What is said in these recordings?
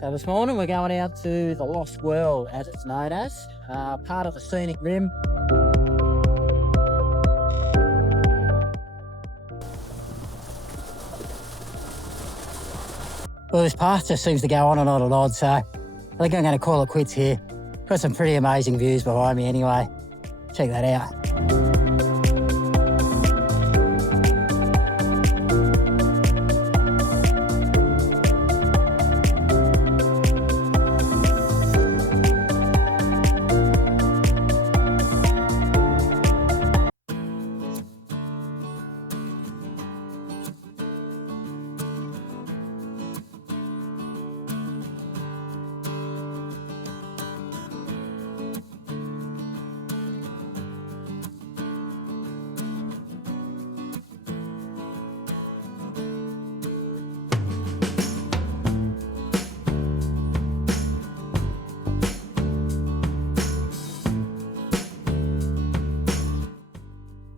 So this morning we're going out to the Lost World, as it's known as, part of the Scenic Rim. Well, this path just seems to go on and on and on, so I think I'm going to call it quits here. Got some pretty amazing views behind me anyway. Check that out.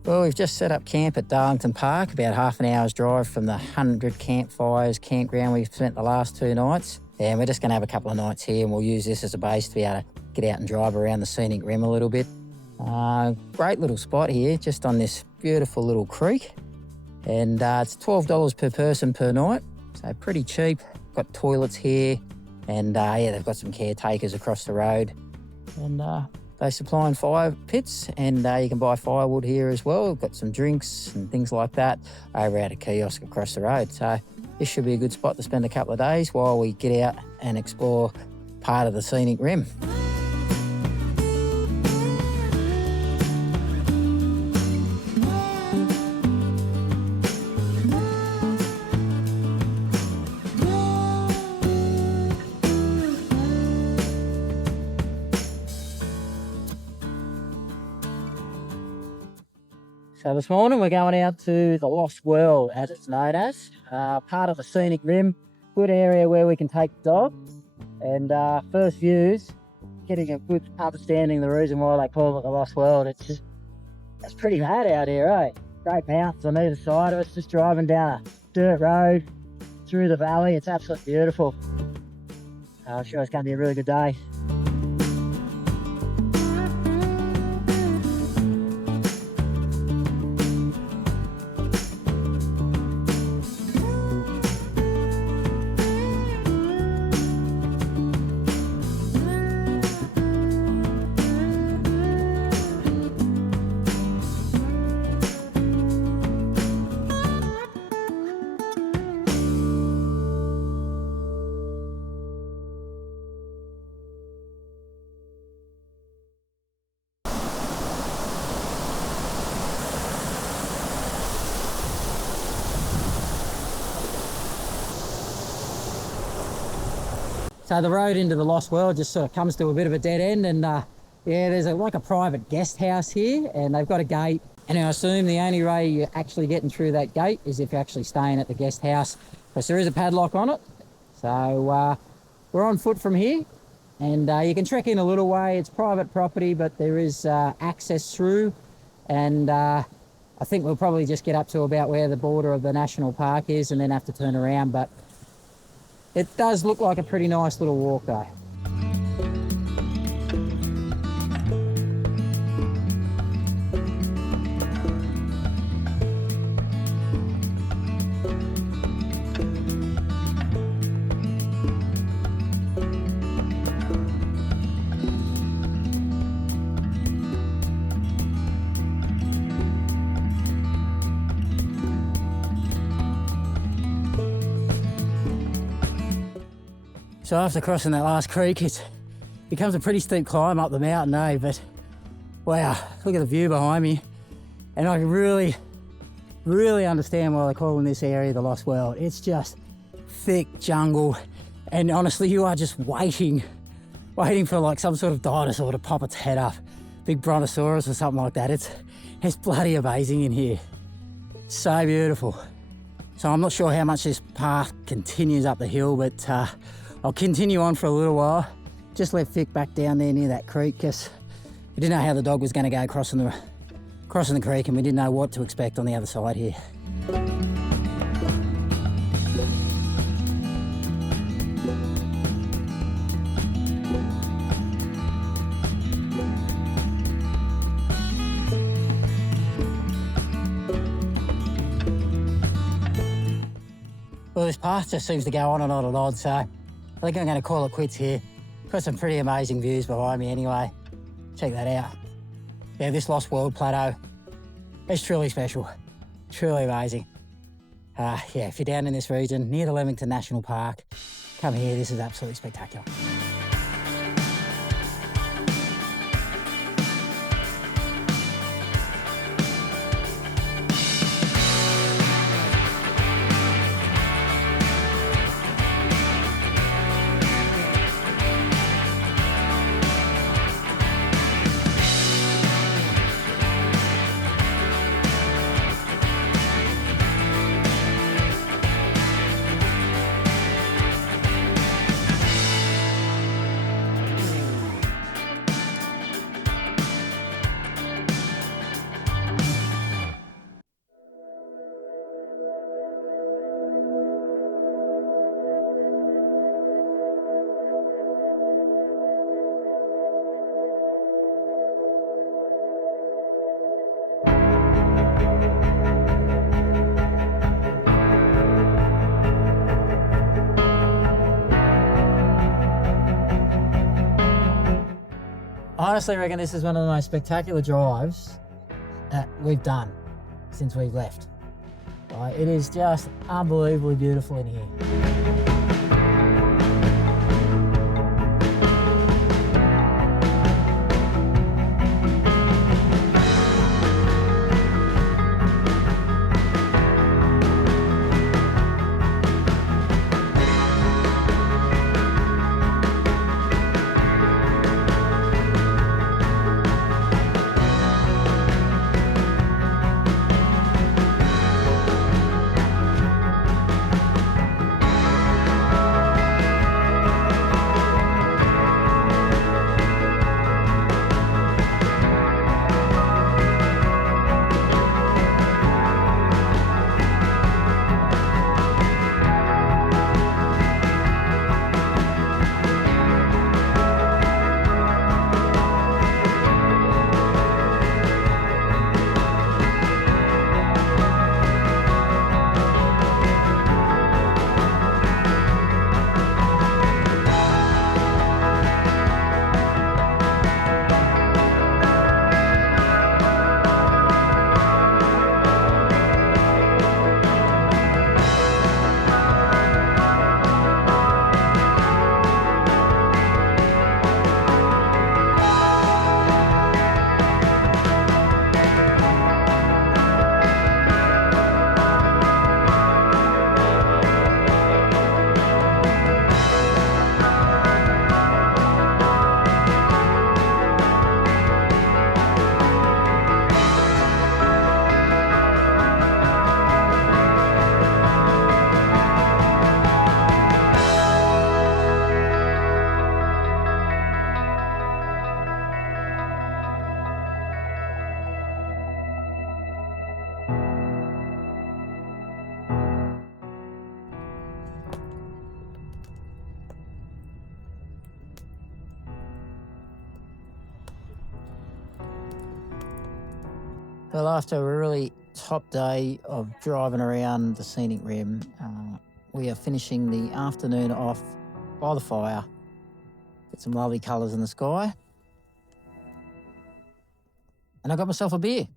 Well, we've just set up camp at Lamington Park, about half an hour's drive from the 100 campfires campground we've spent the last 2 nights. And we're just going to have a couple of nights here, and we'll use this as a base to be able to get out and drive around the Scenic Rim a little bit. Great little spot here, just on this beautiful little creek. And it's $12 per person per night, so pretty cheap. Got toilets here, and yeah, they've got some caretakers across the road. And they're supplying fire pits, and you can buy firewood here as well. We've got some drinks and things like that over at a kiosk across the road. So this should be a good spot to spend a couple of days while we get out and explore part of the Scenic Rim. So this morning we're going out to the Lost World, as it's known as, part of the Scenic Rim. Good area where we can take the dog. And first views, getting a good understanding of the reason why they call it the Lost World. It's pretty mad out here, eh? Great mountains on either side of us, just driving down a dirt road through the valley. It's absolutely beautiful. I'm sure it's going to be a really good day. So the road into the Lost World just sort of comes to a bit of a dead end, and yeah, there's like a private guest house here, and they've got a gate. And I assume the only way you're actually getting through that gate is if you're actually staying at the guest house, because there is a padlock on it. So we're on foot from here, and you can trek in a little way. It's private property, but there is access through, and I think we'll probably just get up to about where the border of the national park is and then have to turn around. But it does look like a pretty nice little walk though. So after crossing that last creek, it becomes a pretty steep climb up the mountain, eh? But wow, look at the view behind me. And I can really understand why they're calling this area the Lost World. It's just thick jungle. And honestly, you are just waiting for like some sort of dinosaur to pop its head up. Big brontosaurus or something like that. It's bloody amazing in here. So beautiful. So I'm not sure how much this path continues up the hill, but I'll continue on for a little while. Just let Vic back down there near that creek, because we didn't know how the dog was going to go crossing the creek, and we didn't know what to expect on the other side here. Well, this path just seems to go on and on and on, so I think I'm going to call it quits here. Got some pretty amazing views behind me anyway. Check that out. Yeah, this Lost World Plateau, it's truly special, truly amazing. Yeah, if you're down in this region, near the Lamington National Park, come here, this is absolutely spectacular. I honestly reckon this is one of the most spectacular drives that we've done since we've left. Right, it is just unbelievably beautiful in here. Well, after a really top day of driving around the Scenic Rim, we are finishing the afternoon off by the fire. Get some lovely colours in the sky. And I got myself a beer.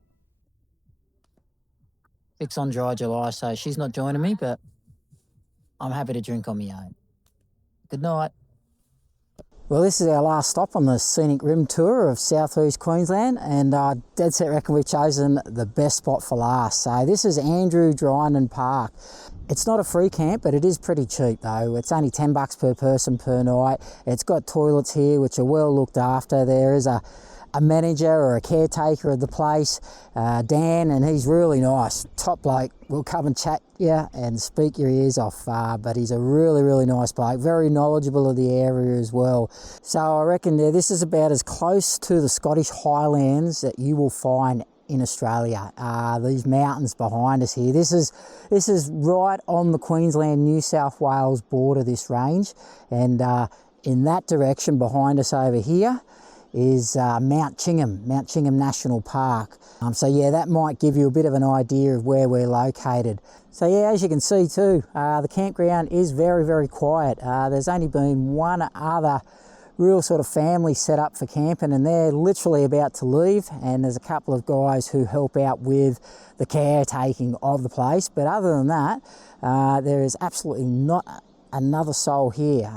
Vic's on dry July, so she's not joining me, but I'm happy to drink on my own. Good night. Well, this is our last stop on the Scenic Rim tour of Southeast Queensland, and I dead set reckon we've chosen the best spot for last. So this is Dryman Park. It's not a free camp, but it is pretty cheap though. It's only $10 per person per night. It's got toilets here, which are well looked after. There is a manager or a caretaker of the place, Dan, and he's really nice, top bloke. We'll come and chat you and speak your ears off, but he's a really, really nice bloke, very knowledgeable of the area as well. So I reckon this is about as close to the Scottish Highlands that you will find in Australia. These mountains behind us here, this is right on the Queensland New South Wales border, this range, and in that direction behind us over here is Mount Chingham National Park. So yeah, that might give you a bit of an idea of where we're located. So yeah, as you can see too, the campground is very, very quiet. There's only been one other real sort of family set up for camping, and they're literally about to leave, and there's a couple of guys who help out with the caretaking of the place. But other than that, there is absolutely not another soul here.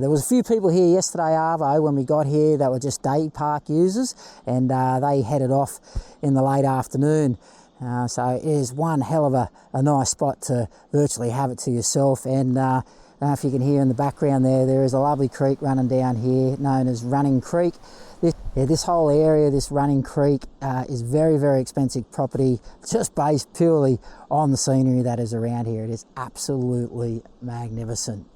There was a few people here yesterday, Arvo, when we got here that were just day park users, and they headed off in the late afternoon. So it is one hell of a nice spot to virtually have it to yourself. And I don't know if you can hear in the background there is a lovely creek running down here known as Running Creek. This whole area, this Running Creek, is very, very expensive property, just based purely on the scenery that is around here. It is absolutely magnificent.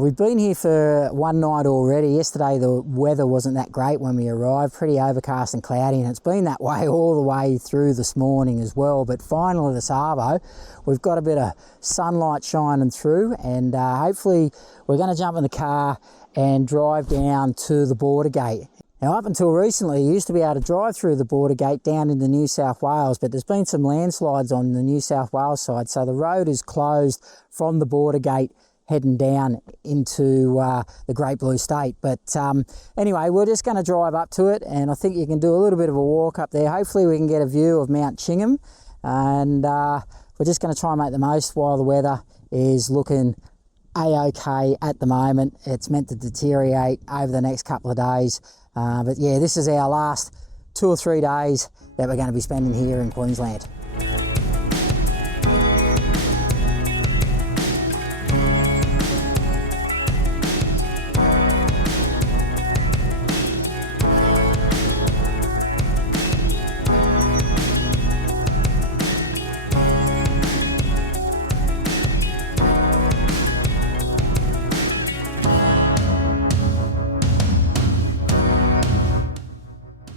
We've been here for one night already. Yesterday the weather wasn't that great when we arrived, pretty overcast and cloudy, and it's been that way all the way through this morning as well. But finally this arvo, we've got a bit of sunlight shining through, and hopefully we're going to jump in the car and drive down to the border gate. Now, up until recently, you used to be able to drive through the border gate down into New South Wales, but there's been some landslides on the New South Wales side, so the road is closed from the border gate heading down into the Great Blue State. But anyway, we're just going to drive up to it, and I think you can do a little bit of a walk up there. Hopefully we can get a view of Mount Chingham, and we're just going to try and make the most while the weather is looking a-okay at the moment. It's meant to deteriorate over the next couple of days. But yeah, this is our last 2 or 3 days that we're going to be spending here in Queensland.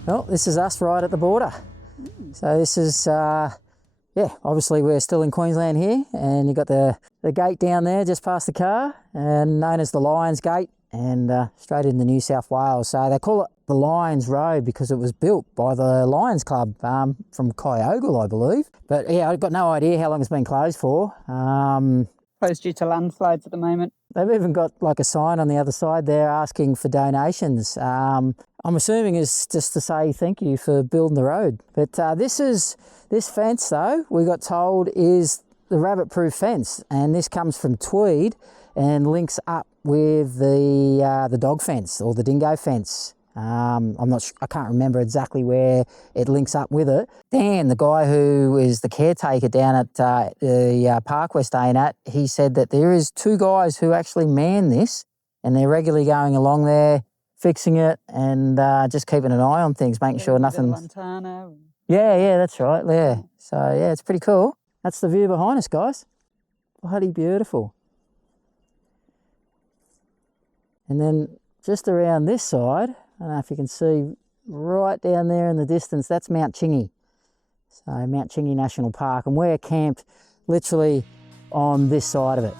Well, this is us right at the border. So this is, yeah, obviously we're still in Queensland here, and you've got the gate down there just past the car, and known as the Lions Gate, and straight into New South Wales. So they call it the Lions Road because it was built by the Lions Club from Kyogle, I believe. But yeah, I've got no idea how long it's been closed for. Closed due to landslides at the moment. They've even got like a sign on the other side there asking for donations. I'm assuming it's just to say thank you for building the road. But this fence though, we got told is the rabbit-proof fence, and this comes from Tweed and links up with the dog fence or the dingo fence. I'm not sure, I can't remember exactly where it links up with it. Dan, the guy who is the caretaker down at the park we're staying at, he said that there is 2 guys who actually man this, and they're regularly going along there, fixing it, and just keeping an eye on things, making sure nothing. Yeah, that's right. Yeah. So yeah, it's pretty cool. That's the view behind us, guys. Bloody beautiful. And then just around this side, I don't know if you can see right down there in the distance, that's Mount Chingham. So Mount Chingham National Park, and we're camped literally on this side of it.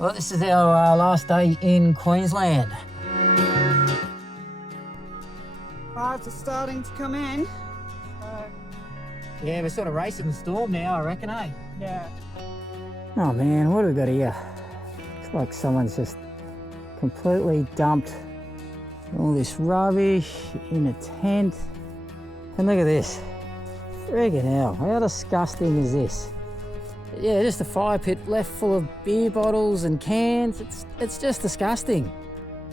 Well, this is our last day in Queensland. Clouds are starting to come in. Yeah, we're sort of racing the storm now, I reckon, eh? Yeah. Oh man, what have we got here? Looks like someone's just completely dumped all this rubbish in a tent. And look at this. Friggin' hell, how disgusting is this? Yeah, just a fire pit left full of beer bottles and cans. It's just disgusting.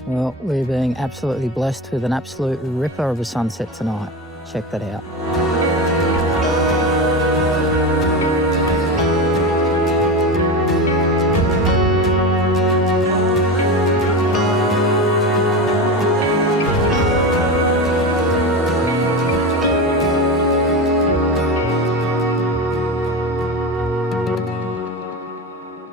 Well, we're being absolutely blessed with an absolute ripper of a sunset tonight. Check that out.